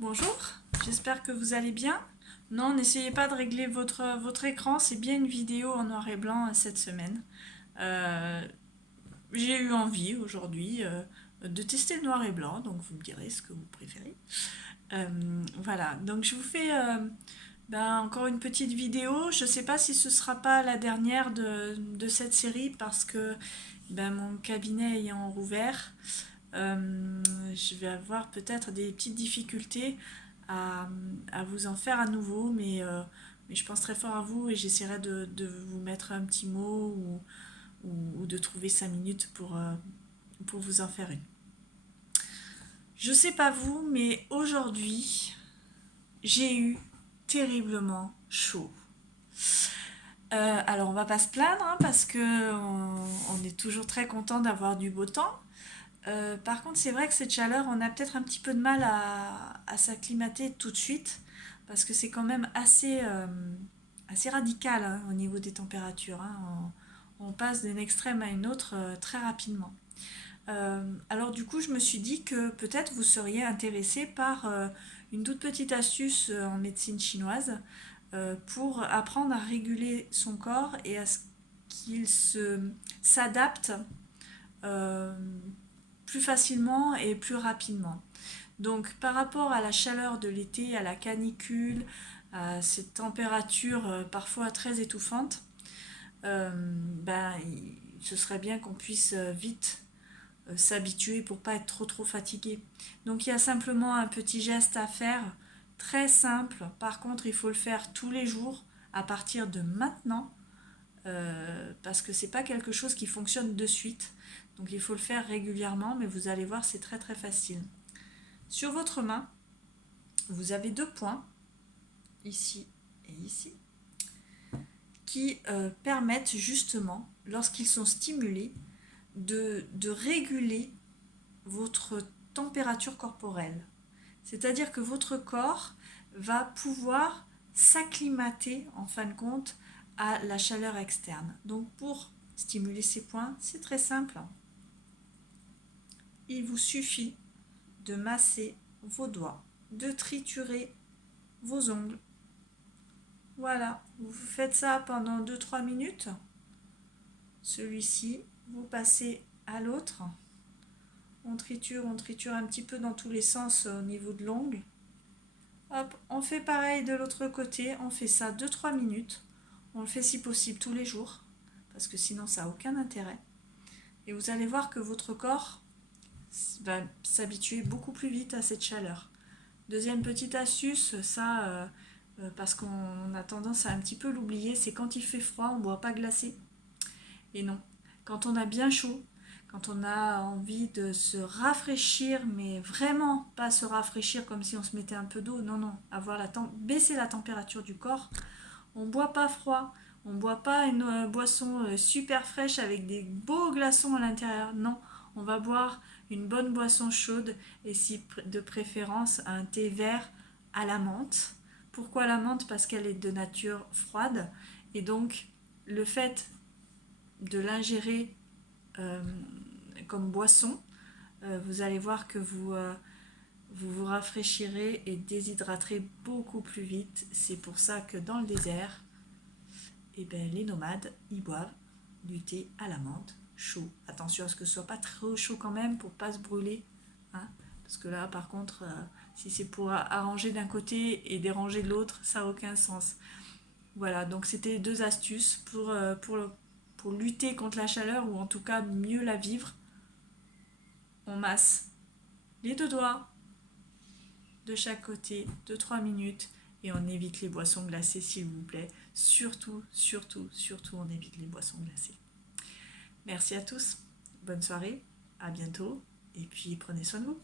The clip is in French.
Bonjour, j'espère que vous allez bien. Non, n'essayez pas de régler votre écran, c'est bien une vidéo en noir et blanc cette semaine. Euh, j'ai eu envie aujourd'hui de tester le noir et blanc, donc vous me direz ce que vous préférez. Voilà, donc je vous fais encore une petite vidéo. Je ne sais pas si ce sera pas la dernière de cette série parce que mon cabinet ayant rouvert, je vais avoir peut-être des petites difficultés à, à vous en faire à nouveau, mais je pense très fort à vous et j'essaierai de vous mettre un petit mot ou de trouver 5 minutes pour vous en faire une. Je sais pas vous, mais aujourd'hui, j'ai eu terriblement chaud. Alors on va pas se plaindre hein, parce que on est toujours très content d'avoir du beau temps. Par contre, c'est vrai que cette chaleur, on a peut-être un petit peu de mal à s'acclimater tout de suite, parce que c'est quand même assez radical hein, au niveau des températures. Hein. On passe d'un extrême à une autre très rapidement. Alors du coup, je me suis dit que peut-être vous seriez intéressé par une toute petite astuce en médecine chinoise pour apprendre à réguler son corps et à ce qu'il s'adapte euh, plus facilement et plus rapidement. Donc par rapport à la chaleur de l'été, à la canicule, à ces températures parfois très étouffantes, euh, ce serait bien qu'on puisse vite s'habituer pour pas être trop fatigué. Donc il y a simplement un petit geste à faire, très simple. Par contre, il faut le faire tous les jours à partir de maintenant parce que c'est pas quelque chose qui fonctionne de suite. Donc il faut le faire régulièrement, mais vous allez voir, c'est très facile. Sur votre main, vous avez deux points, ici et ici, qui permettent justement, lorsqu'ils sont stimulés, de réguler votre température corporelle. C'est-à-dire que votre corps va pouvoir s'acclimater, en fin de compte, à la chaleur externe. Donc pour stimuler ces points, c'est très simple. Il vous suffit de masser vos doigts, de triturer vos ongles. Voilà, vous faites ça pendant 2-3 minutes. Celui-ci, vous passez à l'autre. On triture un petit peu dans tous les sens au niveau de l'ongle. Hop, on fait pareil de l'autre côté, on fait ça 2-3 minutes. On le fait si possible tous les jours, parce que sinon ça n'a aucun intérêt. Et vous allez voir que votre corps va s'habituer beaucoup plus vite à cette chaleur. Deuxième petite astuce, ça, parce qu'on a tendance à un petit peu l'oublier, c'est quand il fait froid, on ne boit pas glacé. Et non, quand on a bien chaud, quand on a envie de se rafraîchir, mais vraiment pas se rafraîchir comme si on se mettait un peu d'eau, non, baisser la température du corps, on ne boit pas froid, on ne boit pas une boisson super fraîche avec des beaux glaçons à l'intérieur, non, on va boire une bonne boisson chaude et si de préférence un thé vert à la menthe. Pourquoi la menthe? Parce qu'elle est de nature froide et donc le fait de l'ingérer euh, comme boisson, vous allez voir que vous rafraîchirez et déshydraterez beaucoup plus vite. C'est pour ça que dans le désert, les nomades, ils boivent du thé à la menthe chaud. Attention à ce que ce soit pas trop chaud quand même pour pas se brûler. Hein, parce que là, par contre, si c'est pour arranger d'un côté et déranger de l'autre, ça n'a aucun sens. Voilà, donc c'était deux astuces pour lutter contre la chaleur ou en tout cas mieux la vivre. On masse les deux doigts de chaque côté, 2-3 minutes, et on évite les boissons glacées s'il vous plaît. Surtout, on évite les boissons glacées. Merci à tous, bonne soirée, à bientôt, et puis prenez soin de vous.